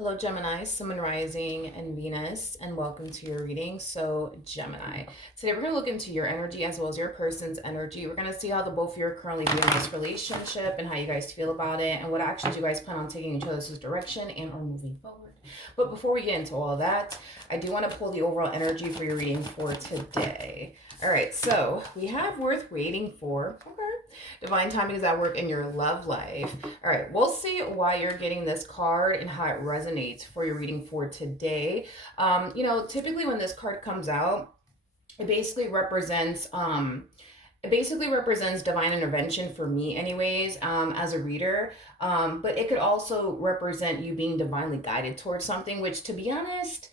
Hello, Gemini, Sun, Rising, and Venus, and welcome to your reading. So, Gemini, today we're going to look into your energy as well as your person's energy. We're going to see how the both of you are currently viewing this relationship and how you guys feel about it, and what actions you guys plan on taking each other's direction and or moving forward. But before we get into all of that, I do want to pull the overall energy for your reading for today. All right, so we have worth waiting for. Okay. Divine timing is at work in your love life. All right, we'll see why you're getting this card and how it resonates for your reading for today. Typically when this card comes out, it basically represents divine intervention for me anyways, as a reader, but it could also represent you being divinely guided towards something, which, to be honest,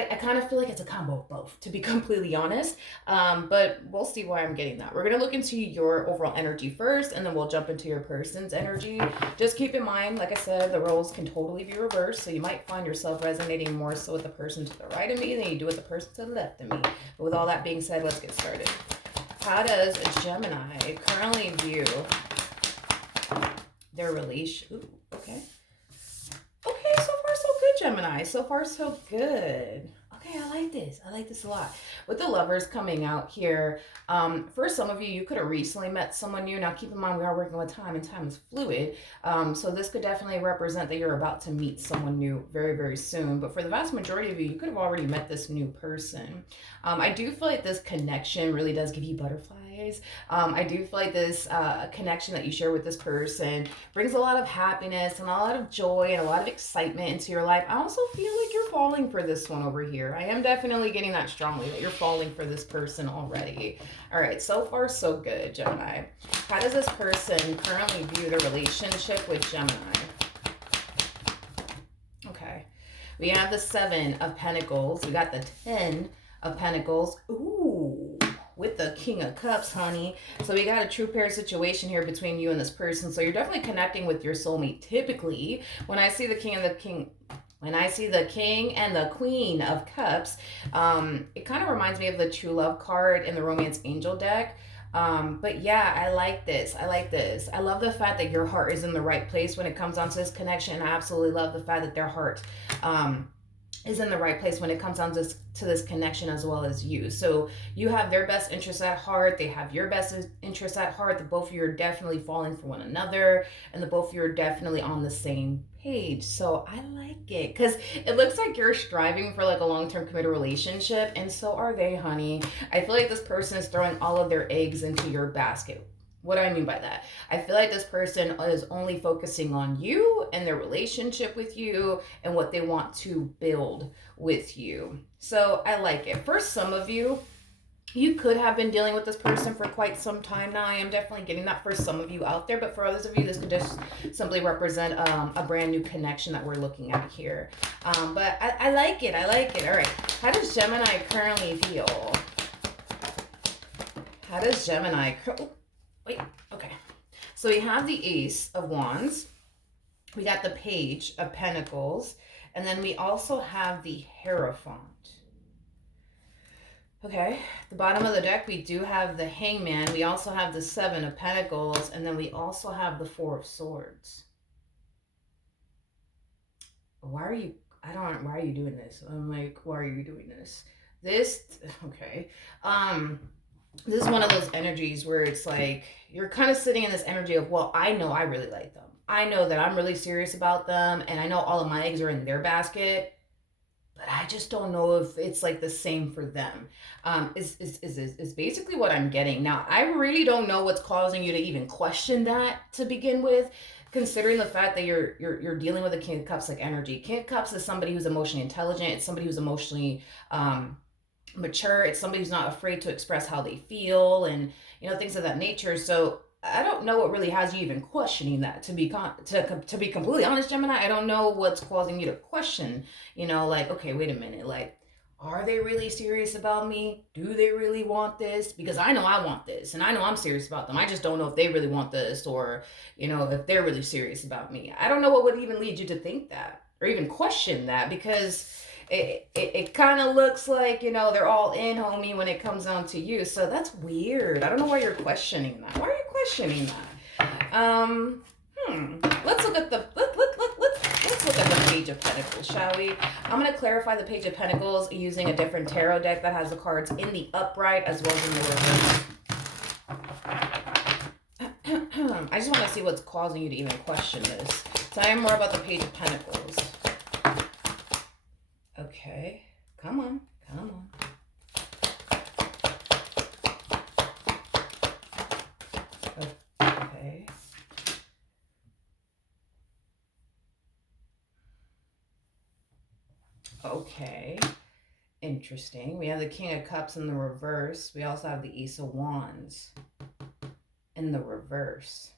I kind of feel like it's a combo of both, to be completely honest. But we'll see why I'm getting that. We're going to look into your overall energy first, and then we'll jump into your person's energy. Just keep in mind, like I said, the roles can totally be reversed. So you might find yourself resonating more so with the person to the right of me than you do with the person to the left of me. But with all that being said, let's get started. How does a Gemini currently view their relation? Ooh, okay. Okay, so far so good, Gemini. So far so good. Okay, I like this. I like this a lot. With the lovers coming out here, for some of you, you could have recently met someone new. Now, keep in mind, we are working with time, and time is fluid. So this could definitely represent that you're about to meet someone new very, very soon. But for the vast majority of you, you could have already met this new person. I do feel like this connection really does give you butterflies. I do feel like this connection that you share with this person brings a lot of happiness and a lot of joy and a lot of excitement into your life. I also feel like you're falling for this one over here. I am definitely getting that strongly, that you're falling for this person already. All right, so far so good, Gemini. How does this person currently view their relationship with Gemini? Okay, we have the 7 of Pentacles. We got the 10 of Pentacles. Ooh, with the King of Cups, honey. So we got a true pair situation here between you and this person. So you're definitely connecting with your soulmate. Typically, when I see the King and the Queen of Cups, it kind of reminds me of the True Love card in the Romance Angel deck. But yeah, I like this. I like this. I love the fact that your heart is in the right place when it comes down to this connection. I absolutely love the fact that their heart, is in the right place when it comes down to this connection as well as you. So you have their best interests at heart. They have your best interests at heart. The both of you are definitely falling for one another, and the both of you are definitely on the same page. So I like it because it looks like you're striving for like a long-term committed relationship, and so are they, honey. I feel like this person is throwing all of their eggs into your basket. What do I mean by that? I feel like this person is only focusing on you and their relationship with you and what they want to build with you. So I like it. For some of you, you could have been dealing with this person for quite some time now. I am definitely getting that for some of you out there. But for others of you, this could just simply represent a brand new connection that we're looking at here. But I like it. I like it. All right. How does Gemini currently feel? How does Gemini... Wait, okay. So we have the Ace of Wands. We got the Page of Pentacles. And then we also have the Hierophant. Okay, the bottom of the deck, we do have the Hangman. We also have the 7 of Pentacles. And then we also have the 4 of Swords. Why are you doing this? I'm like, why are you doing this? Okay. This is one of those energies where it's like you're kind of sitting in this energy of, well, I know I really like them. I know that I'm really serious about them, and I know all of my eggs are in their basket, but I just don't know if it's like the same for them. Is basically what I'm getting. Now, I really don't know what's causing you to even question that to begin with, considering the fact that you're dealing with a King of Cups like energy. King of Cups is somebody who's emotionally intelligent. It's somebody who's emotionally mature. It's somebody who's not afraid to express how they feel and things of that nature. So I don't know what really has you even questioning that, to be completely honest, Gemini. I don't know what's causing you to question, like, okay, wait a minute, like, are they really serious about me? Do they really want this? Because I know I want this, and I know I'm serious about them. I just don't know if they really want this, or if they're really serious about me. I don't know what would even lead you to think that or even question that, because it kind of looks like, they're all in, homie, when it comes down to you. So that's weird. I don't know why you're questioning that. Why are you questioning that? Let's look at the Page of Pentacles, shall we? I'm going to clarify the Page of Pentacles using a different tarot deck that has the cards in the upright as well as in the reverse. I just want to see what's causing you to even question this. Tell me more about the Page of Pentacles. Okay. Come on. Come on. Okay. Okay. Interesting. We have the King of Cups in the reverse. We also have the Ace of Wands in the reverse.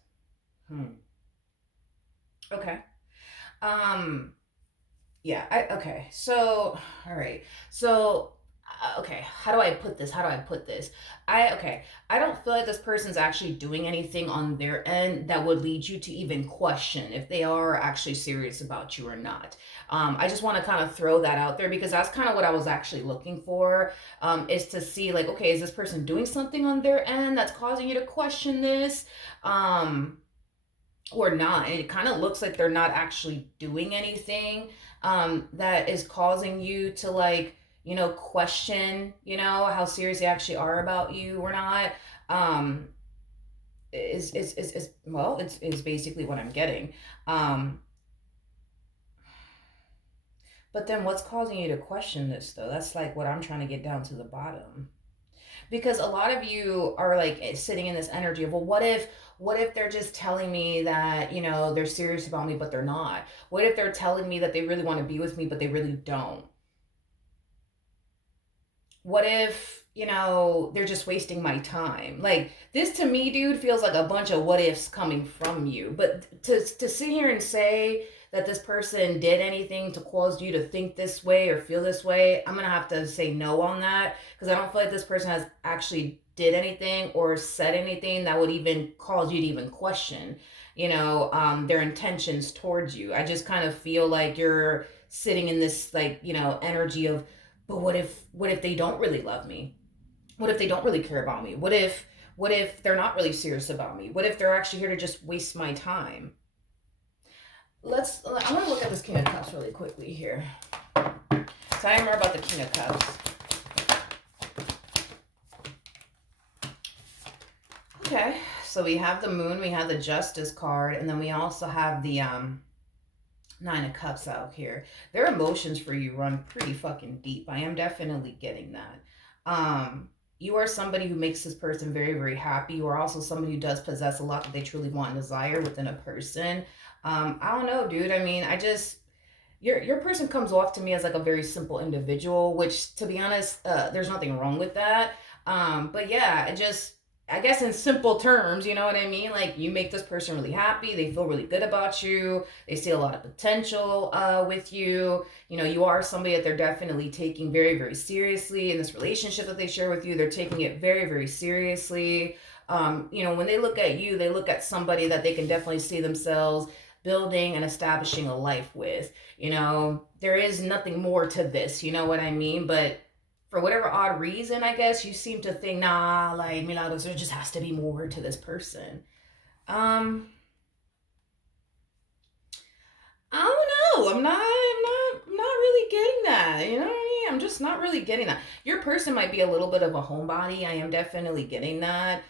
Okay. Yeah, okay. So, all right. So, okay, how do I put this? I don't feel like this person's actually doing anything on their end that would lead you to even question if they are actually serious about you or not. I just want to kind of throw that out there because that's kind of what I was actually looking for, is to see like, okay, is this person doing something on their end that's causing you to question this? Or not. And it kind of looks like they're not actually doing anything that is causing you to like, question, how serious they actually are about you or not. Is basically what I'm getting. But then what's causing you to question this though? That's like what I'm trying to get down to the bottom. Because a lot of you are like sitting in this energy of, well, what if they're just telling me that, they're serious about me, but they're not? What if they're telling me that they really want to be with me, but they really don't? What if, they're just wasting my time? Like, this to me, dude, feels like a bunch of what ifs coming from you. But to sit here and say that this person did anything to cause you to think this way or feel this way, I'm going to have to say no on that, because I don't feel like this person has actually did anything or said anything that would even cause you to even question, their intentions towards you. I just kind of feel like you're sitting in this like, energy of, but what if they don't really love me? What if they don't really care about me? What if they're not really serious about me? What if they're actually here to just waste my time? I want to look at this King of Cups really quickly here. Tell me more about the King of Cups. Okay, so we have the Moon, we have the Justice card, and then we also have the Nine of Cups out here. Their emotions for you run pretty fucking deep. I am definitely getting that. You are somebody who makes this person very, very happy. You are also somebody who does possess a lot that they truly want and desire within a person. I don't know, dude. I mean, your person comes off to me as like a very simple individual, which to be honest, there's nothing wrong with that. But yeah, I guess in simple terms, you know what I mean? Like, you make this person really happy. They feel really good about you. They see a lot of potential with you. You are somebody that they're definitely taking very, very seriously in this relationship that they share with you. They're taking it very, very seriously. When they look at you, they look at somebody that they can definitely see themselves building and establishing a life with. There is nothing more to this, you know what I mean? But for whatever odd reason, I guess, you seem to think, nah, like, Milagros, there just has to be more to this person. I don't know. I'm not really getting that. You know what I mean? I'm just not really getting that. Your person might be a little bit of a homebody. I am definitely getting that.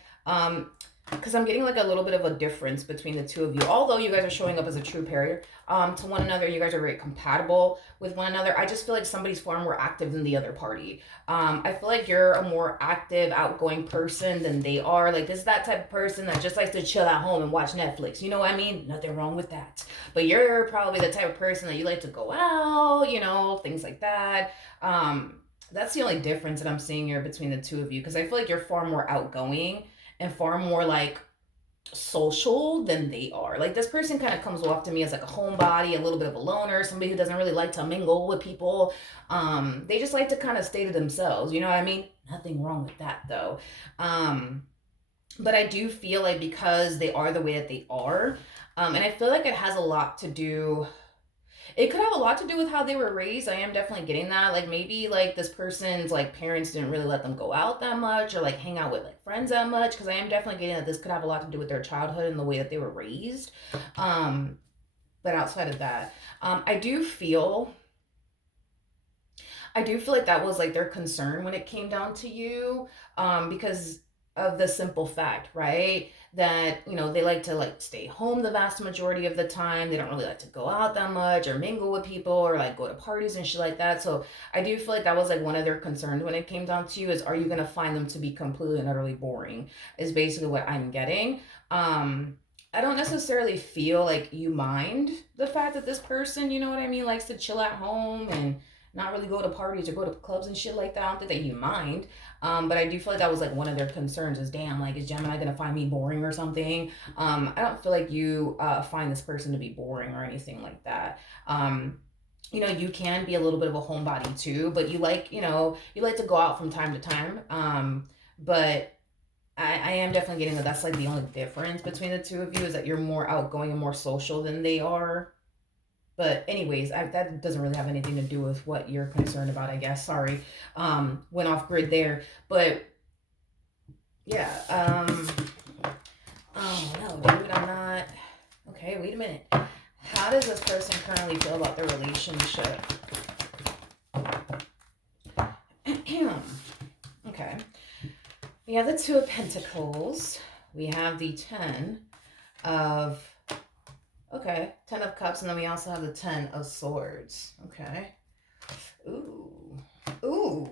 Because I'm getting like a little bit of a difference between the two of you. Although you guys are showing up as a true pair to one another, you guys are very compatible with one another. I just feel like somebody's far more active than the other party. I feel like you're a more active, outgoing person than they are. Like, this is that type of person that just likes to chill at home and watch Netflix. You know what I mean? Nothing wrong with that. But you're probably the type of person that you like to go out, things like that. That's the only difference that I'm seeing here between the two of you. Because I feel like you're far more outgoing and far more like social than they are. Like, this person kind of comes off to me as like a homebody, a little bit of a loner, somebody who doesn't really like to mingle with people. They just like to kind of stay to themselves. You know what I mean? Nothing wrong with that though. But I do feel like because they are the way that they are, and I feel like it has a lot to do. It could have a lot to do with how they were raised. I am definitely getting that. Like, maybe like this person's like parents didn't really let them go out that much or like hang out with like friends that much. Because I am definitely getting that this could have a lot to do with their childhood and the way that they were raised. But outside of that, I do feel like that was like their concern when it came down to you, because of the simple fact, right? That, they like to like stay home the vast majority of the time. They don't really like to go out that much or mingle with people or like go to parties and shit like that. So I do feel like that was like one of their concerns when it came down to you is, are you going to find them to be completely and utterly boring? Is basically what I'm getting. I don't necessarily feel like you mind the fact that this person, you know what I mean, likes to chill at home and not really go to parties or go to clubs and shit like that. I don't think that you mind. But I do feel like that was like one of their concerns is, damn, like, is Gemini gonna find me boring or something? I don't feel like you find this person to be boring or anything like that. You can be a little bit of a homebody too, but you like to go out from time to time. But I am definitely getting that that's like the only difference between the two of you is that you're more outgoing and more social than they are. But anyways, that doesn't really have anything to do with what you're concerned about, I guess. Sorry, went off grid there. But yeah, oh no, dude, I'm not. Okay, wait a minute. How does this person currently feel about their relationship? Okay, we have the Two of Pentacles. We have the Ten of. Okay, Ten of Cups, and then we also have the Ten of Swords. Okay. Ooh,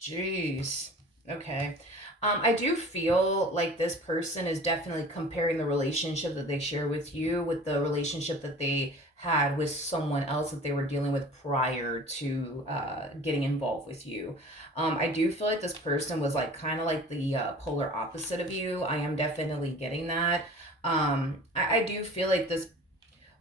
jeez. Okay. I do feel like this person is definitely comparing the relationship that they share with you with the relationship that they had with someone else that they were dealing with prior to getting involved with you. I do feel like this person was like kind of like the polar opposite of you. I am definitely getting that. I do feel like this.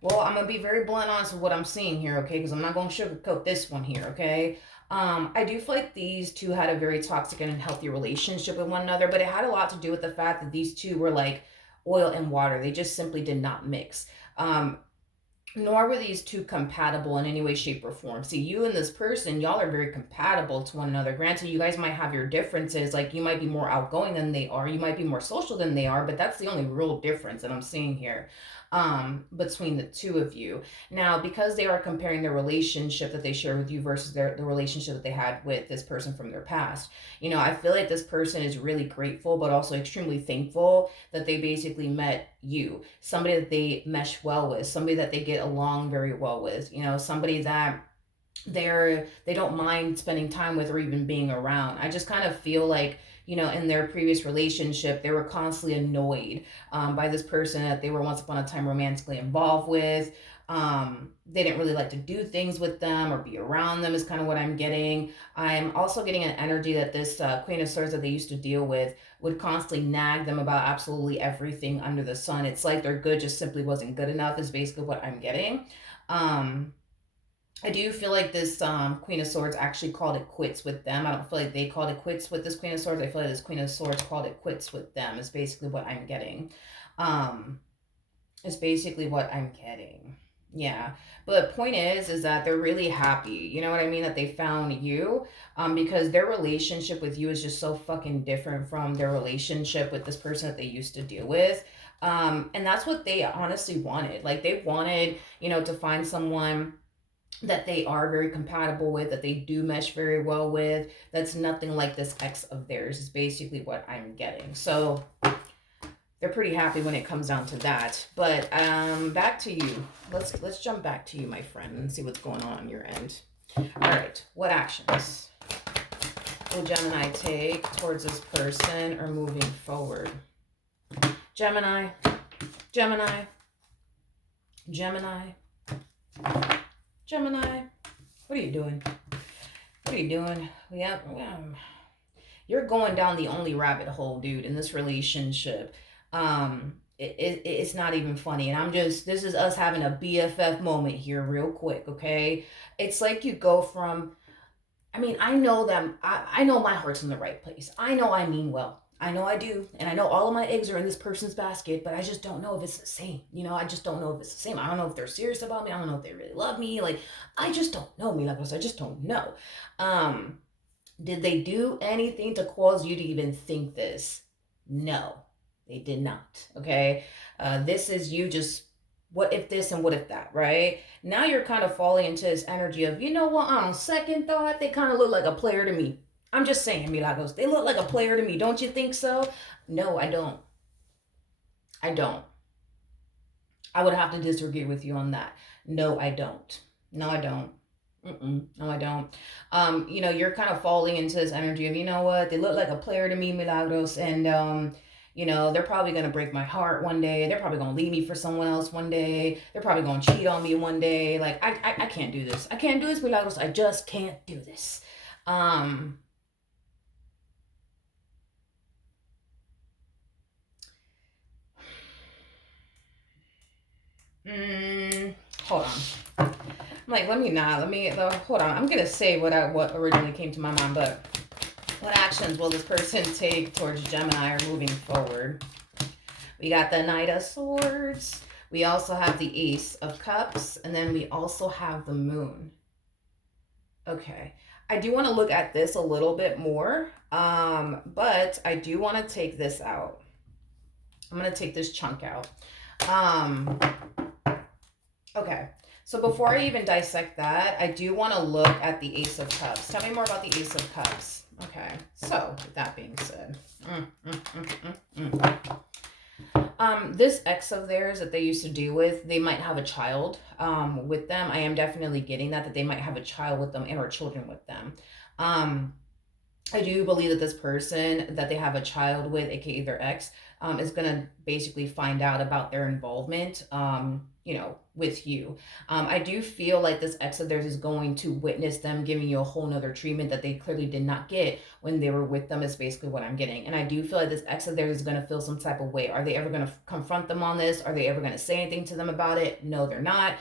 Well, I'm gonna be very blunt honest with what I'm seeing here, okay? Because I'm not gonna sugarcoat this one here, okay? I do feel like these two had a very toxic and unhealthy relationship with one another, but it had a lot to do with the fact that these two were like oil and water. They just simply did not mix. Nor were these two compatible in any way, shape, or form. See, you and this person, y'all are very compatible to one another. Granted, you guys might have your differences. Like, you might be more outgoing than they are. You might be more social than they are, but that's the only real difference that I'm seeing here between the two of you. Now, because they are comparing the relationship that they share with you versus the relationship that they had with this person from their past, I feel like this person is really grateful, but also extremely thankful that they basically met you, somebody that they mesh well with, somebody that they get along very well with, somebody that they don't mind spending time with or even being around. I just kind of feel like, in their previous relationship, they were constantly annoyed by this person that they were once upon a time romantically involved with. They didn't really like to do things with them or be around them is kind of what I'm getting. I'm also getting an energy that this Queen of Swords that they used to deal with would constantly nag them about absolutely everything under the sun. It's like their good just simply wasn't good enough is basically what I'm getting. I do feel like this Queen of Swords actually called it quits with them. I don't feel like they called it quits with this Queen of Swords. I feel like this Queen of Swords called it quits with them is basically what I'm getting. Is basically what I'm getting. Yeah. But point is that they're really happy. You know what I mean? That they found you. Because their relationship with you is just so fucking different from their relationship with this person that they used to deal with. And that's what they honestly wanted. Like, they wanted, to find someone that they are very compatible with, that they do mesh very well with, that's nothing like this ex of theirs is basically what I'm getting. So they're pretty happy when it comes down to that. But back to you. Let's jump back to you, my friend, and see what's going on your end. All right, what actions will Gemini take towards this person or moving forward? Gemini, Gemini, Gemini, Gemini. What are you doing? What are you doing? Yeah, you're going down the only rabbit hole, dude, in this relationship. It's not even funny, and this is us having a BFF moment here real quick, okay? It's like you go from, I know that I know my heart's in the right place. I know I mean well. I know I do, and I know all of my eggs are in this person's basket, but I just don't know if it's the same. I just don't know if it's the same. I don't know if they're serious about me. I don't know if they really love me. Like, I just don't know, Milagros. I just don't know. Did they do anything to cause you to even think this? No. They did not. Okay. This is you just what if this and what if that, right? Now you're kind of falling into this energy of, you know what, on second thought, they kind of look like a player to me. I'm just saying, Milagros, they look like a player to me. Don't you think so? No, I don't. I don't. I would have to disagree with you on that. No, I don't. No, I don't. No, I don't. You're kind of falling into this energy of, you know what, they look like a player to me, Milagros, and they're probably gonna break my heart one day. They're probably gonna leave me for someone else one day. They're probably gonna cheat on me one day. Like I can't do this. I can't do this, Milagros. I just can't do this. Um, mm, Hold on. I'm like, hold on. I'm gonna say what originally came to my mind, but what actions will this person take towards Gemini or moving forward? We got the Knight of Swords. We also have the Ace of Cups, and then we also have the Moon. Okay. I do want to look at this a little bit more, but I do want to take this out. I'm going to take this chunk out. Um, okay. So before I even dissect that, I do want to look at the Ace of Cups. Tell me more about the Ace of Cups. Okay. So with that being said, this ex of theirs that they used to deal with, they might have a child with them. I am definitely getting that they might have a child with them and or children with them. I do believe that this person that they have a child with, aka their ex, is going to basically find out about their involvement, with you. I do feel like this ex of theirs is going to witness them giving you a whole nother treatment that they clearly did not get when they were with them, is basically what I'm getting. And I do feel like this ex of theirs is going to feel some type of way. Are they ever going to confront them on this? Are they ever going to say anything to them about it? No, they're not.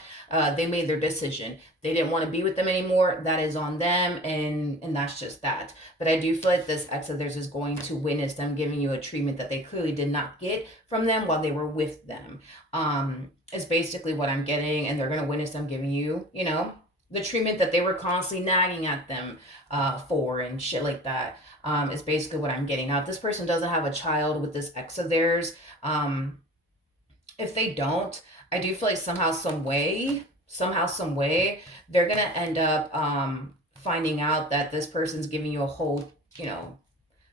They made their decision. They didn't want to be with them anymore. That is on them, and that's just that. But I do feel like this ex of theirs is going to witness them giving you a treatment that they clearly did not get from them while they were with them. Is basically what I'm getting, and they're going to witness them giving you, the treatment that they were constantly nagging at them for and shit like that. Is basically what I'm getting. Now, if this person doesn't have a child with this ex of theirs, if they don't, I do feel like somehow, some way, they're going to end up finding out that this person's giving you a whole,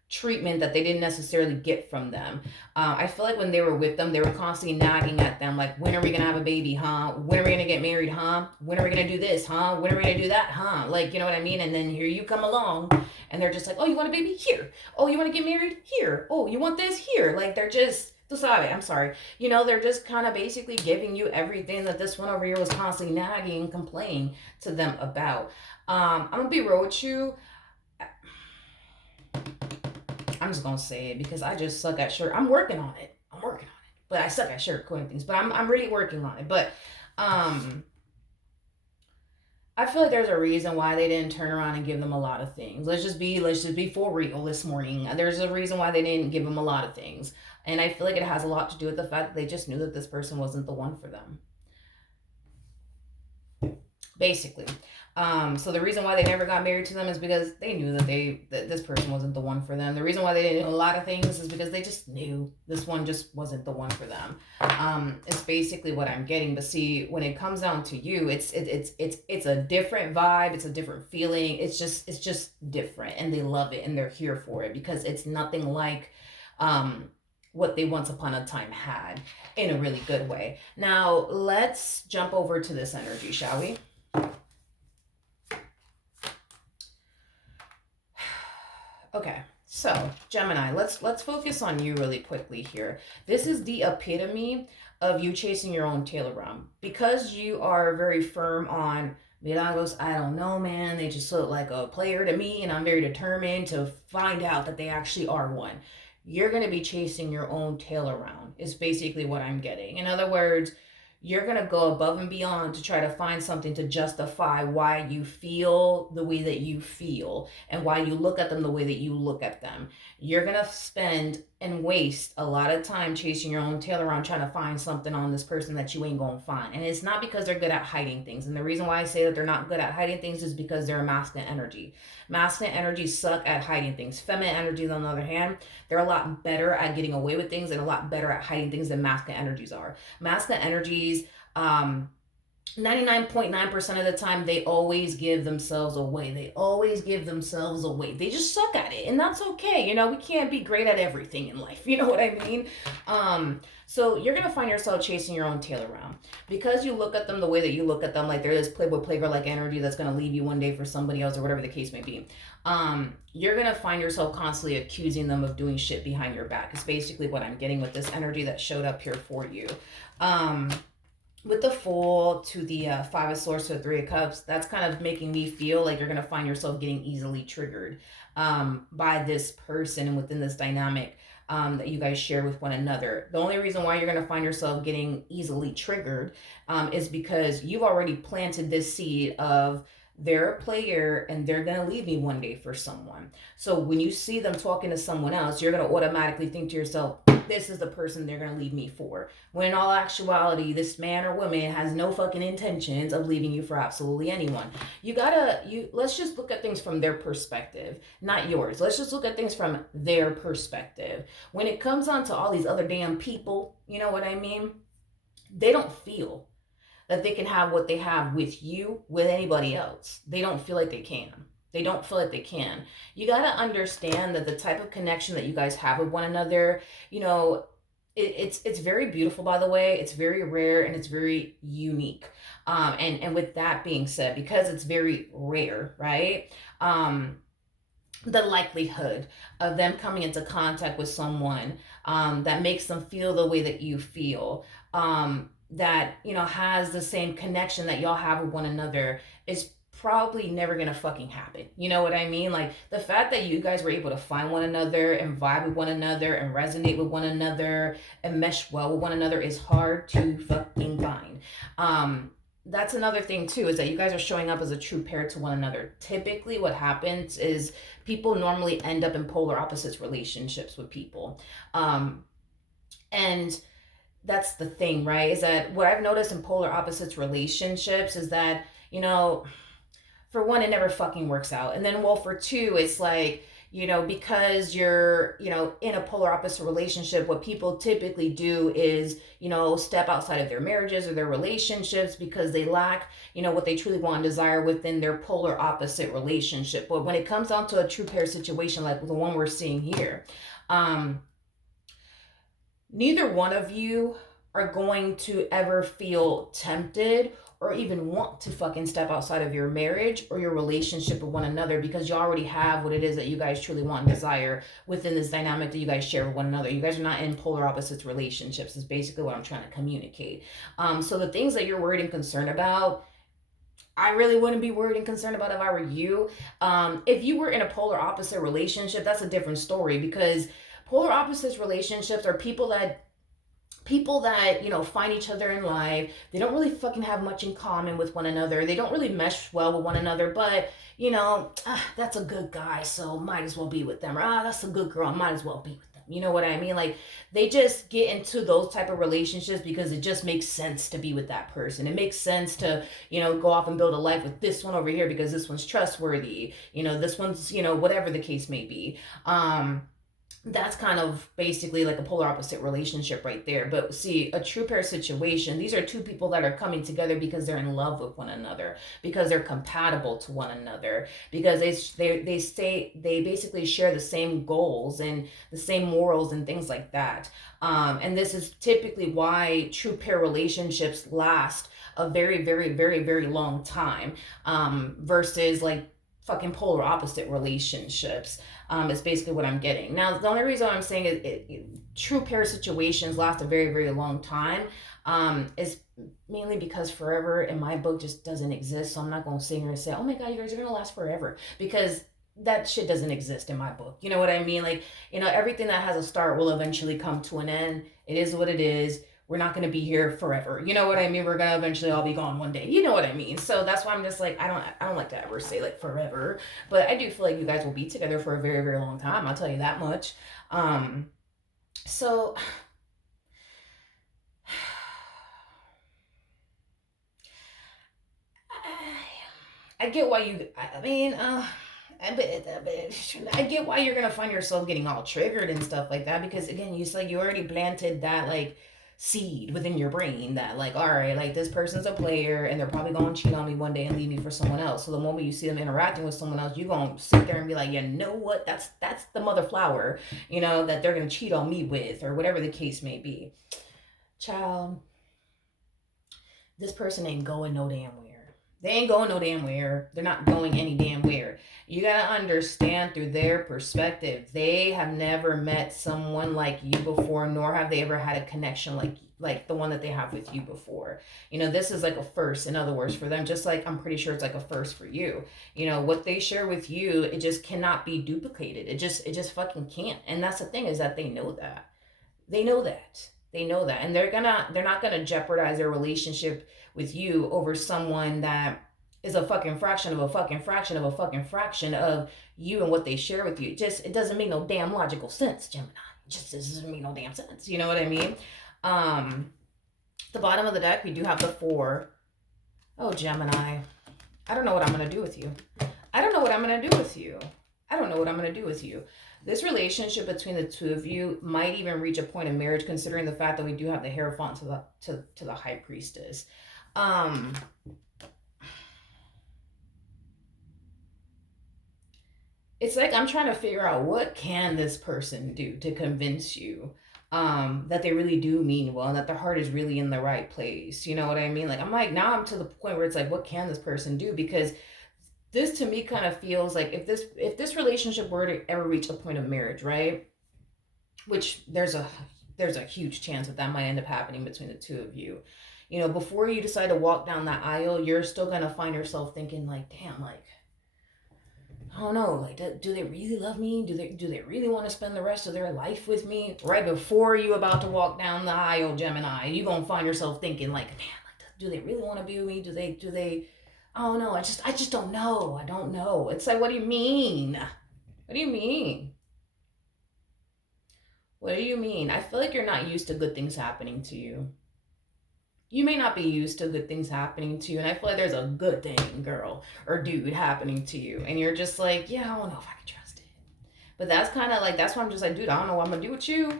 treatment that they didn't necessarily get from them. I feel like when they were with them, they were constantly nagging at them, like, when are we going to have a baby, huh? When are we going to get married, huh? When are we going to do this, huh? When are we going to do that, huh? Like, you know what I mean? And then here you come along, and they're just like, oh, you want a baby? Here. Oh, you want to get married? Here. Oh, you want this? Here. Like, they're just, I'm sorry. They're just kind of basically giving you everything that this one over here was constantly nagging and complaining to them about. I'm going to be real with you. I'm just gonna say it because I just suck at I'm working on it. But I suck at sugarcoating things. But I'm really working on it. But I feel like there's a reason why they didn't turn around and give them a lot of things. Let's just be for real this morning. There's a reason why they didn't give them a lot of things. And I feel like it has a lot to do with the fact that they just knew that this person wasn't the one for them. Basically. So the reason why they never got married to them is because they knew that this person wasn't the one for them. The reason why they didn't do a lot of things is because they just knew this one just wasn't the one for them. It's basically what I'm getting. But see, when it comes down to you, it's a different vibe. It's a different feeling. It's just different, and they love it and they're here for it because it's nothing like what they once upon a time had, in a really good way. Now let's jump over to this energy, shall we? Okay, so Gemini, let's focus on you really quickly here. This is the epitome of you chasing your own tail around, because you are very firm on Milagros. I don't know, man. They just look like a player to me, and I'm very determined to find out that they actually are one. You're going to be chasing your own tail around, is basically what I'm getting. In other words, you're going to go above and beyond to try to find something to justify why you feel the way that you feel and why you look at them the way that you look at them. You're going to spend and waste a lot of time chasing your own tail around trying to find something on this person that you ain't going to find. And it's not because they're good at hiding things. And the reason why I say that they're not good at hiding things is because they're a masculine energy. Masculine energies suck at hiding things. Feminine energies, on the other hand, they're a lot better at getting away with things and a lot better at hiding things than masculine energies are. Masculine energies Um, 99.9% of the time, they always give themselves away. They always give themselves away. They just suck at it, and that's okay. We can't be great at everything in life. You know what I mean? So you're gonna find yourself chasing your own tail around because you look at them the way that you look at them, like they're this playboy playgirl like energy that's gonna leave you one day for somebody else or whatever the case may be. You're gonna find yourself constantly accusing them of doing shit behind your back. Is basically what I'm getting with this energy that showed up here for you. With the Fool to the Five of Swords to the Three of Cups, that's kind of making me feel like you're going to find yourself getting easily triggered by this person and within this dynamic that you guys share with one another. The only reason why you're going to find yourself getting easily triggered is because you've already planted this seed of they're a player and they're going to leave me one day for someone. So when you see them talking to someone else, you're going to automatically think to yourself, this is the person they're going to leave me for. When in all actuality, this man or woman has no fucking intentions of leaving you for absolutely anyone. Let's just look at things from their perspective, not yours. Let's just look at things from their perspective. When it comes on to all these other damn people, you know what I mean? They don't feel that they can have what they have with you, with anybody else. They don't feel like they can. They don't feel like they can. You got to understand that the type of connection that you guys have with one another, it's very beautiful, by the way. It's very rare and it's very unique. And with that being said, because it's very rare, right? The likelihood of them coming into contact with someone that makes them feel the way that you feel, that has the same connection that y'all have with one another is probably never gonna fucking happen. You know what I mean? Like the fact that you guys were able to find one another and vibe with one another and resonate with one another and mesh well with one another is hard to fucking find. That's another thing too, is that you guys are showing up as a true pair to one another. Typically what happens is people normally end up in polar opposites relationships with people. And that's the thing, right? Is that what I've noticed in polar opposites relationships is that, for one, it never fucking works out. And then, well, for two, it's like, because you're, in a polar opposite relationship, what people typically do is, step outside of their marriages or their relationships because they lack, what they truly want and desire within their polar opposite relationship. But when it comes down to a true pair situation, like the one we're seeing here, neither one of you are going to ever feel tempted or even want to fucking step outside of your marriage or your relationship with one another because you already have what it is that you guys truly want and desire within this dynamic that you guys share with one another. You guys are not in polar opposites relationships is basically what I'm trying to communicate. So the things that you're worried and concerned about, I really wouldn't be worried and concerned about if I were you. If you were in a polar opposite relationship, that's a different story because polar opposites relationships are people that find each other in life. They don't really fucking have much in common with one another. They don't really mesh well with one another, but that's a good guy, so might as well be with them. Or that's a good girl, might as well be with them. You know what I mean? Like they just get into those type of relationships because it just makes sense to be with that person. It makes sense to, go off and build a life with this one over here because this one's trustworthy. This one's, whatever the case may be. That's kind of basically like a polar opposite relationship right there. But see, a true pair situation, these are two people that are coming together because they're in love with one another, because they're compatible to one another, because they basically share the same goals and the same morals and things like that. And this is typically why true pair relationships last a very, very, very, very long time, versus like fucking polar opposite relationships. Is basically what I'm getting. Now, the only reason I'm saying true pair situations last a very, very long time is mainly because forever in my book just doesn't exist. So I'm not going to sit here and say, oh my God, you guys are going to last forever, because that shit doesn't exist in my book. You know what I mean? Like, everything that has a start will eventually come to an end. It is what it is. We're not going to be here forever. You know what I mean? We're going to eventually all be gone one day. You know what I mean? So that's why I'm just like, I don't like to ever say like forever, but I do feel like you guys will be together for a very, very long time. I'll tell you that much. So I get why I get why you're going to find yourself getting all triggered and stuff like that, because again, you already planted that like seed within your brain that like, all right, like this person's a player and they're probably going to cheat on me one day and leave me for someone else. So the moment you see them interacting with someone else, you're going to sit there and be like, you know what, that's the mother flower, that they're going to cheat on me with, or whatever the case may be. Child, this person ain't going no damn where. They ain't going no damn where. They're not going any damn where. You gotta understand through their perspective. They have never met someone like you before, nor have they ever had a connection like the one that they have with you before. This is like a first, in other words, for them, just like I'm pretty sure it's like a first for you. What they share with you, it just cannot be duplicated. It just fucking can't. And that's the thing, is that they know that. They know that. They know that. And they're not gonna jeopardize their relationship with you over someone that is a fucking fraction of a fucking fraction of a fucking fraction of you and what they share with you. It doesn't make no damn logical sense, Gemini. It just doesn't make no damn sense. You know what I mean? The bottom of the deck, we do have the 4. Oh, Gemini. I don't know what I'm gonna do with you. I don't know what I'm gonna do with you. I don't know what I'm gonna do with you. This relationship between the two of you might even reach a point of marriage, considering the fact that we do have the Hierophant to the High Priestess. It's like I'm trying to figure out, what can this person do to convince you that they really do mean well and that their heart is really in the right place. You know what I mean? Like, now I'm to the point where it's like, what can this person do? Because this to me kind of feels like if this relationship were to ever reach a point of marriage, right? Which there's a huge chance that might end up happening between the two of you. Before you decide to walk down that aisle, you're still going to find yourself thinking like, damn, like, I don't know, like, do they really love me? Do they really want to spend the rest of their life with me? Right before you about to walk down the aisle, Gemini, you going to find yourself thinking like, damn, like, do they really want to be with me? Do they, I don't know. I just don't know. I don't know. It's like, what do you mean? What do you mean? What do you mean? I feel like you're not used to good things happening to you. You may not be used to good things happening to you. And I feel like there's a good thing, girl or dude, happening to you. And you're just like, yeah, I don't know if I can trust it. But that's kind of like, that's why I'm just like, dude, I don't know what I'm going to do with you.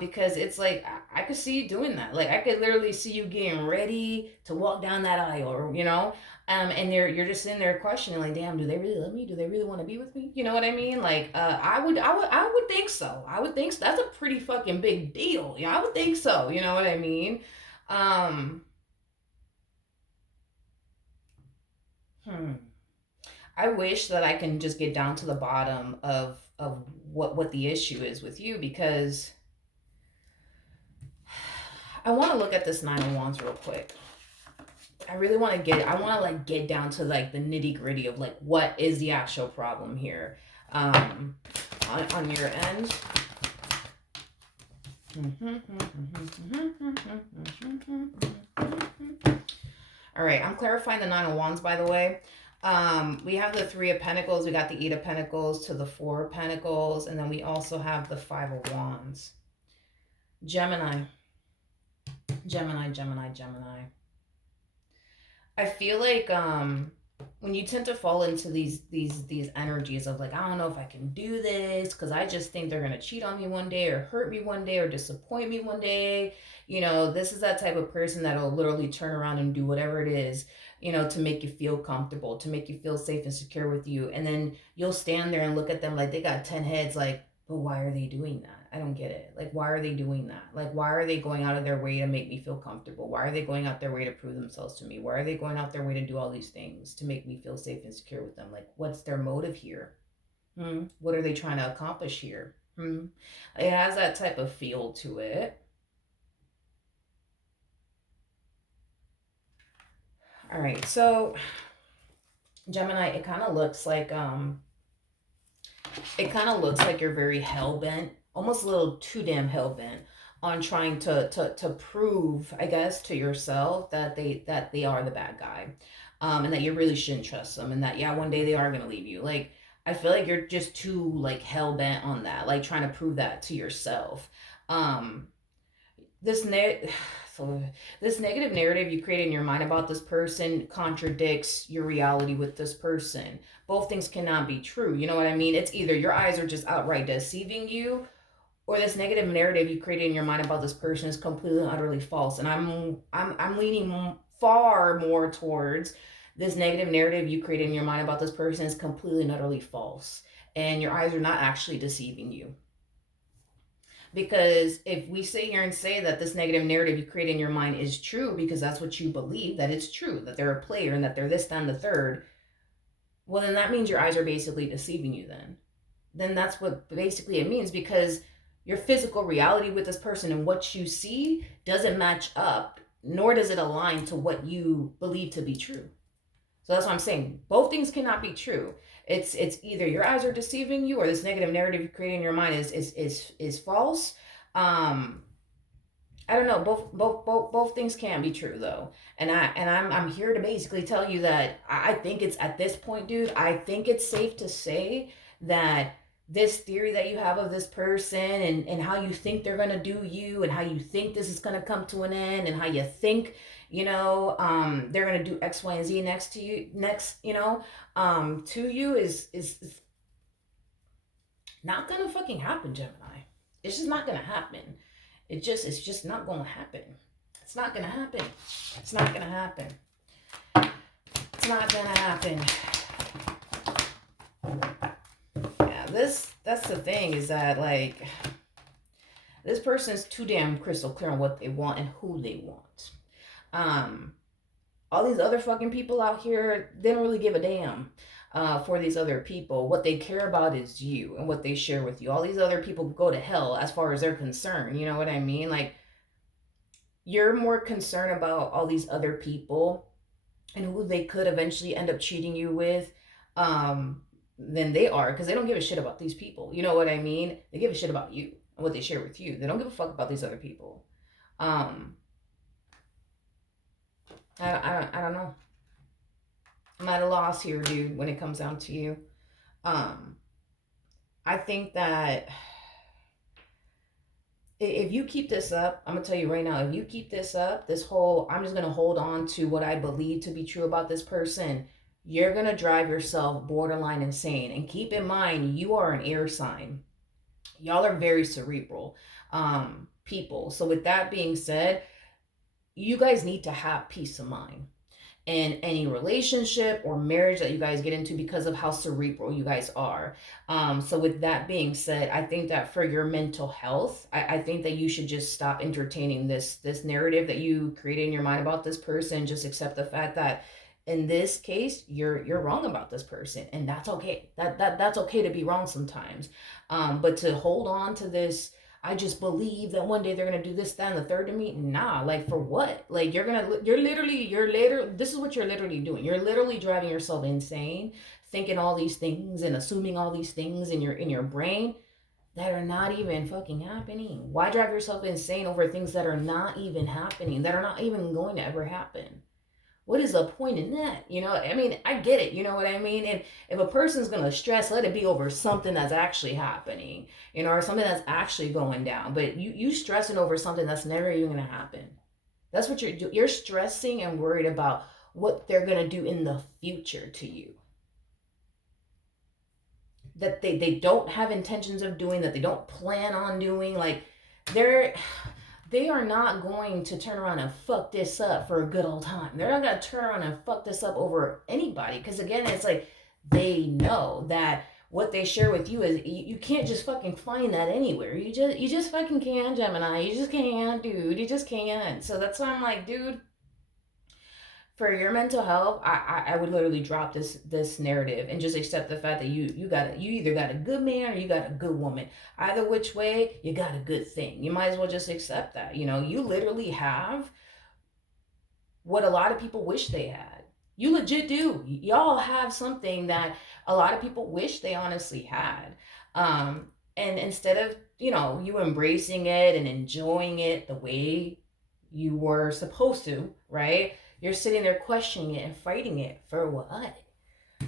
Because it's like, I could see you doing that. Like, I could literally see you getting ready to walk down that aisle, and you're just sitting there questioning, like, damn, do they really love me? Do they really want to be with me? You know what I mean? Like, I would think so. I would think so. That's a pretty fucking big deal. Yeah, I would think so. You know what I mean? I wish that I can just get down to the bottom of what the issue is with you, because I want to look at this 9 of Wands real quick. I really want to get down to like the nitty gritty of like, what is the actual problem here, on your end. All right, I'm clarifying the 9 of Wands, by the way. We have the 3 of Pentacles, we got the 8 of Pentacles to the 4 of Pentacles, and then we also have the 5 of Wands. Gemini. I feel like when you tend to fall into these energies of like, I don't know if I can do this because I just think they're going to cheat on me one day or hurt me one day or disappoint me one day. This is that type of person that'll literally turn around and do whatever it is, to make you feel comfortable, to make you feel safe and secure with you. And then you'll stand there and look at them like they got 10 heads, like, but why are they doing that? I don't get it. Like, why are they doing that? Like, why are they going out of their way to make me feel comfortable? Why are they going out their way to prove themselves to me? Why are they going out their way to do all these things to make me feel safe and secure with them? Like, what's their motive here? What are they trying to accomplish here? It has that type of feel to it. All right, so Gemini, it kind of looks like you're very hell-bent, almost a little too damn hell-bent on trying to prove, I guess, to yourself that they are the bad guy, and that you really shouldn't trust them, and that, yeah, one day they are going to leave you. Like, I feel like you're just too, like, hell-bent on that, like, trying to prove that to yourself. This negative narrative you create in your mind about this person contradicts your reality with this person. Both things cannot be true. You know what I mean? It's either your eyes are just outright deceiving you, or this negative narrative you created in your mind about this person is completely and utterly false. And I'm leaning far more towards this negative narrative you created in your mind about this person is completely and utterly false. And your eyes are not actually deceiving you. Because if we sit here and say that this negative narrative you create in your mind is true because that's what you believe, that it's true, that they're a player and that they're this, that, and the third, well, then that means your eyes are basically deceiving you then that's what basically it means, because your physical reality with this person and what you see doesn't match up, nor does it align to what you believe to be true. So that's what I'm saying. Both things cannot be true. It's either your eyes are deceiving you or this negative narrative you create in your mind is false. I don't know. Both things can be true though. And I'm here to basically tell you that I think it's at this point, dude, I think it's safe to say that this theory that you have of this person and how you think they're gonna do you and how you think this is gonna come to an end and how you think, they're gonna do X, Y, and Z to you is not gonna fucking happen, Gemini. It's just not gonna happen. It's just not gonna happen. It's not gonna happen. It's not gonna happen. It's not gonna happen. Yeah, that's the thing, is that like this person's too damn crystal clear on what they want and who they want. All these other fucking people out here, they don't really give a damn for these other people. What they care about is you and what they share with you. All these other people go to hell as far as they're concerned. You know what I mean? Like, you're more concerned about all these other people and who they could eventually end up cheating you with than they are, because they don't give a shit about these people. You know what I mean? They give a shit about you and what they share with you. They don't give a fuck about these other people. I don't know. I'm at a loss here, dude, when it comes down to you. I think that if you keep this up, I'm gonna tell you right now, if you keep this up, this whole I'm just gonna hold on to what I believe to be true about this person, you're gonna drive yourself borderline insane. And keep in mind, you are an air sign. Y'all are very cerebral people. So with that being said, you guys need to have peace of mind in any relationship or marriage that you guys get into, because of how cerebral you guys are. So with that being said, I think that for your mental health, I think that you should just stop entertaining this narrative that you created in your mind about this person. Just accept the fact that in this case, you're wrong about this person, and that's okay. That's okay to be wrong sometimes. But to hold on to this, I just believe that one day they're gonna do this, that, and the third to me. Nah, like for what? Like you're literally, this is what you're literally doing. You're literally driving yourself insane, thinking all these things and assuming all these things in your brain that are not even fucking happening. Why drive yourself insane over things that are not even happening, that are not even going to ever happen? What is the point in that? I mean, I get it. You know what I mean? And if a person's going to stress, let it be over something that's actually happening, or something that's actually going down. But you stressing over something that's never even going to happen. That's what you're doing. You're stressing and worried about what they're going to do in the future to you. That they don't have intentions of doing, that they don't plan on doing. Like, they are not going to turn around and fuck this up for a good old time. They're not going to turn around and fuck this up over anybody. Because again, it's like they know that what they share with you is you can't just fucking find that anywhere. You just fucking can't, Gemini. You just can't, dude. You just can't. So that's why I'm like, dude, for your mental health, I would literally drop this narrative and just accept the fact that you either got a good man or you got a good woman. Either which way, you got a good thing. You might as well just accept that. You literally have what a lot of people wish they had. You legit do. Y'all have something that a lot of people wish they honestly had. And instead of, you embracing it and enjoying it the way you were supposed to, right? You're sitting there questioning it and fighting it. For what?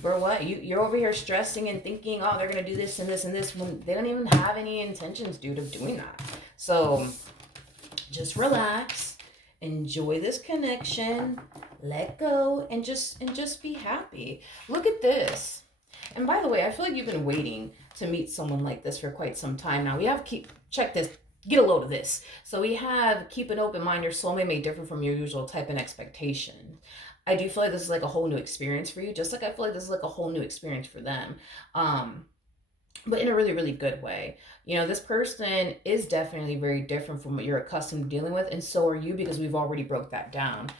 For what? You're over here stressing and thinking, oh, they're going to do this and this and this, when they don't even have any intentions, dude, of doing that. So just relax. Enjoy this connection. Let go and just be happy. Look at this. And by the way, I feel like you've been waiting to meet someone like this for quite some time now. We have check this, get a load of this. So we have keep an open mind. Your soulmate may differ from your usual type and expectation. I do feel like this is like a whole new experience for you, just like I feel like this is like a whole new experience for them. Um, but in a really, really good way. You know, this person is definitely very different from what you're accustomed to dealing with, and so are you, because we've already broke that down.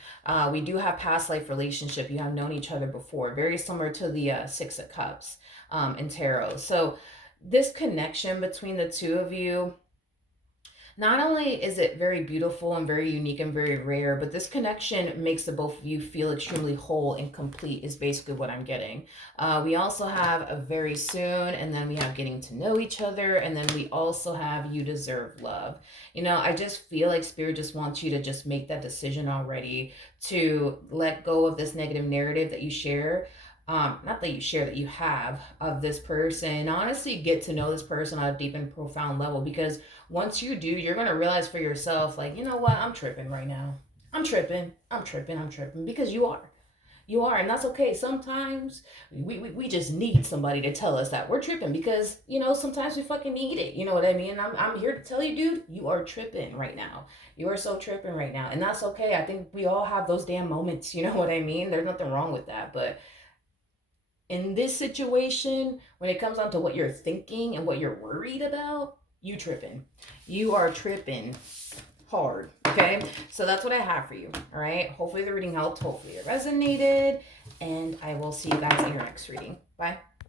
We do have past life relationship. You have known each other before, very similar to the Six of Cups in tarot. So this connection between the two of you, not only is it very beautiful and very unique and very rare, but this connection makes the both of you feel extremely whole and complete, is basically what I'm getting. We also have a very soon, and then we have getting to know each other, and then we also have you deserve love. You know, I just feel like Spirit just wants you to just make that decision already to let go of this negative narrative that you share, not that you share, that you have of this person. Honestly, get to know this person on a deep and profound level, because once you do, you're going to realize for yourself, like, you know what, I'm tripping right now. I'm tripping, because you are. You are, and that's okay. Sometimes we just need somebody to tell us that we're tripping, because, you know, sometimes we fucking need it. You know what I mean? I'm here to tell you, dude, you are tripping right now. You are so tripping right now. And that's okay. I think we all have those damn moments. You know what I mean? There's nothing wrong with that. But in this situation, when it comes down to what you're thinking and what you're worried about, you tripping. You are tripping hard. Okay, so that's what I have for you. All right, hopefully the reading helped, hopefully it resonated, and I will see you guys in your next reading. Bye.